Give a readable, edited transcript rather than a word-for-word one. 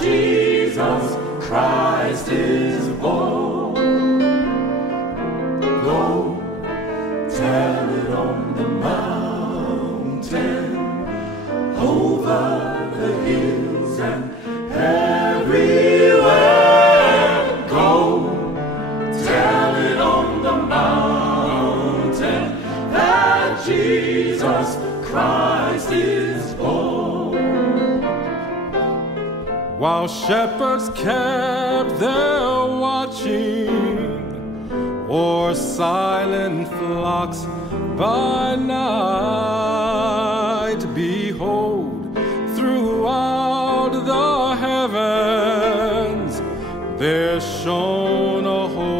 Jesus Christ is born. Go tell it on the mountain, over the hills and everywhere. Go tell it on the mountain that Jesus Christ is born. While shepherds kept their watching o'er silent flocks by night, behold, throughout the heavens there shone a hope